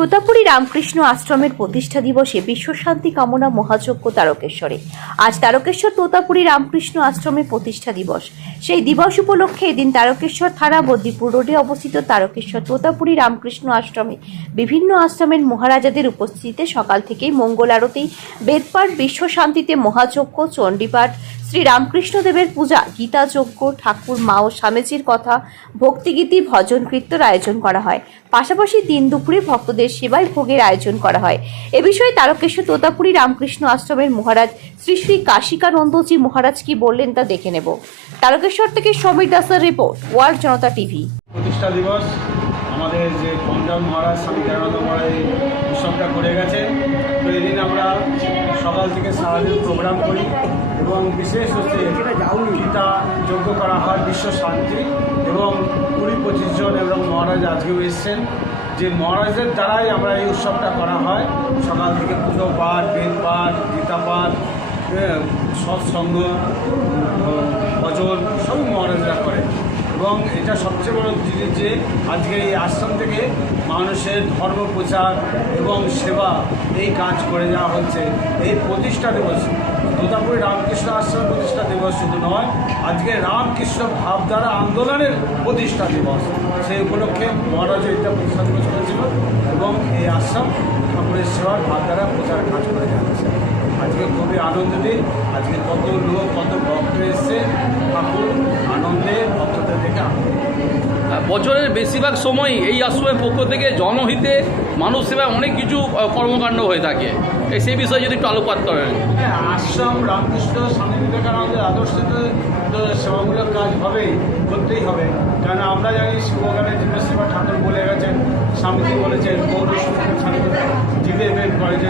তোতাপুরী রামকৃষ্ণ আশ্রমের প্রতিষ্ঠা দিবসে বিশ্ব শান্তি কামনা মহাযজ্ঞ তারকেশ্বরে। আজ তারকেশ্বর তোতাপুরী রামকৃষ্ণ আশ্রমের প্রতিষ্ঠা দিবস। সেই দিবস উপলক্ষে এদিন তারকেশ্বর থানা বদ্দিপুর রোডে অবস্থিত তারকেশ্বর তোতাপুরী রামকৃষ্ণ আশ্রমে বিভিন্ন আশ্রমের মহারাজাদের উপস্থিতিতে সকাল থেকেই মঙ্গল আরতি, বেদপাঠ, বিশ্ব শান্তিতে মহাযজ্ঞ, চণ্ডীপাঠ, শ্রী রামকৃষ্ণদেবের পূজা, গীতাযজ্ঞ, ঠাকুর মা ও স্বামীজির কথা, ভক্তিগীতি, ভজন কীর্তন আয়োজন করা হয়। পাশাপাশি দিন দুপুরে ভক্তদের সেবায় ভোগের আয়োজন করা হয়। এ বিষয়ে তারকেশ্বর তোতাপুরী রামকৃষ্ণ আশ্রমের মহারাজ শ্রী শ্রী কাশিকানন্দজি মহারাজ কি বললেন তা দেখে নেব। তারকেশ্বর থেকে সমীর দাসের রিপোর্ট, ওয়ার্ল্ড জনতা টিভি। প্রতিষ্ঠা দিবস আমাদের যে পঞ্জাব মহারাজ স্বামী দয়ানন্দ মহারাজ উৎসবটা করে গেছে। তো এদিন আমরা সকাল থেকে সারাদিন প্রোগ্রাম করি এবং বিশেষ হচ্ছে গীতা যজ্ঞ করা হয়, বিশ্ব শান্তি, এবং 20-25 জন এবং মহারাজ আজকেও এসছেন। যে মহারাজের দ্বারাই আমরা এই উৎসবটা করা হয়। সকাল থেকে পুজো পাঠ, বেদ পাঠ, গীতা পাঠ, সৎসঙ্গ, ভজন সব মহারাজরা করে। এবং এটা সবচেয়ে বড় জিনিস যে আজকে এই আশ্রম থেকে মানুষের ধর্ম প্রচার এবং সেবা এই কাজ করে যাওয়া হচ্ছে। এই প্রতিষ্ঠা দিবস তোতাপুরী রামকৃষ্ণ আশ্রম প্রতিষ্ঠা দিবস শুধু নয়, আজকে রামকৃষ্ণ ভাবধারা আন্দোলনের প্রতিষ্ঠা দিবস। সেই উপলক্ষে মহারাজ এটা প্রতিষ্ঠা দিবস করেছিল এবং এই আশ্রম ঠাকুরের সেবার ভাবধারা প্রচার কাজ করে যাচ্ছে। আজকে খুবই আনন্দ দিন। আজকে কত লোক, কত ভক্ত এসছে, ঠাকুর আনন্দে ভক্তদের দেখে আনন্দ। বছরের বেশিরভাগ সময় এই আশ্রমের পক্ষ থেকে জনহিতে মানব সেবায় অনেক কিছু কর্মকাণ্ড হয়ে থাকে। সেই বিষয়ে যদি একটু আলোকপাত করেন। হ্যাঁ, আশ্রম রামকৃষ্ণ স্বামী বিবেকানন্দের আদর্শিত তো সেবামূলক কাজ হবেই, করতেই হবে। কারণ আমরা জানি শিবগানের জীবনসেবা ঠাকুর বলে গেছেন, স্বামীজি বলেছেন, গৌর জীবের করে যে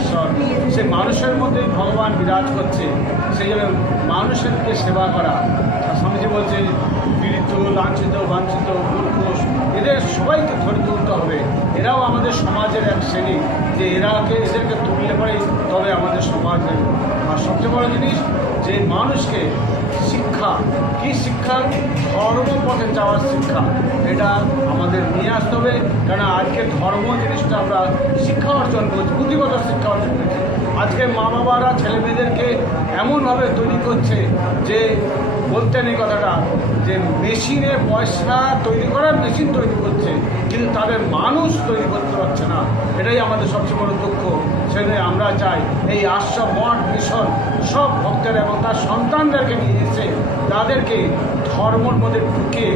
ঈশ্বর, সে মানুষের মধ্যে ভগবান বিরাজ করছে। সেই জন্য মানুষেরকে সেবা করা। স্বামীজি বলছেন পীড়িত, লাঞ্ছিত, বাঞ্ছিত, মূর্খ, এদের সবাইকে ধরে তুলতে হবে। এরাও আমাদের সমাজের এক শ্রেণী, যে এদেরকে তুললে পরেই তবে আমাদের সমাজের। আর সবচেয়ে বড় জিনিস যে মানুষকে শিক্ষা, কি শিক্ষা? ধর্মপথে যাওয়ার শিক্ষা, এটা আমাদের নিয়ে আসতে হবে। কারণ আজকে ধর্ম জিনিসটা আমরা শিক্ষা অর্জন করছি, পুঁথিগত শিক্ষা অর্জন করছি। আজকে মা বাবারা ছেলে মেয়েদেরকে এমনভাবে তৈরি করছে যে বলতে নেই কথাটা, যে মেশিনে পয়সা তৈরি করার মেশিন তৈরি করছে, কিন্তু তাদের মানুষ তৈরি করতে পারছে না। এটাই আমাদের সবচেয়ে বড় দুঃখ। সেটাই আমরা চাই এই আশ্রম, মঠ, মিশন সব ভক্তের এবং তার সন্তানদেরকে নিয়ে এসে তাদেরকে ধর্মের মধ্যে ঢুকে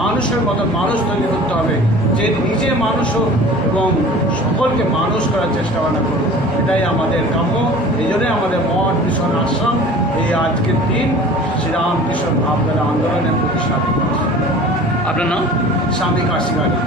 মানুষের মতো মানুষ তৈরি করতে হবে, যে নিজে মানুষ হোক এবং সকলকে মানুষ করার চেষ্টা ভাবনা করুক। এটাই আমাদের কাম্য। এই জন্যই আমাদের মঠ, মিশন, আশ্রম এই আজকের দিন শ্রীরামকৃষ্ণ ভাবধারা আন্দোলনের প্রতিষ্ঠা। আপনার নাম? স্বামী কাশিকানী।